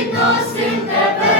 підносим тебе,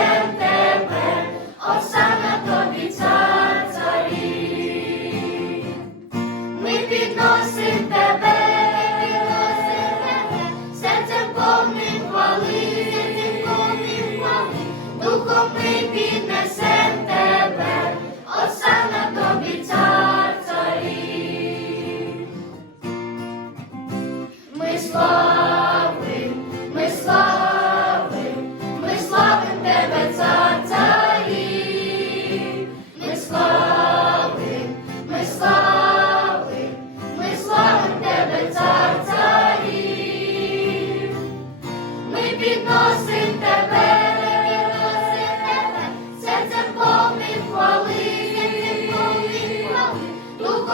духом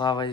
Slava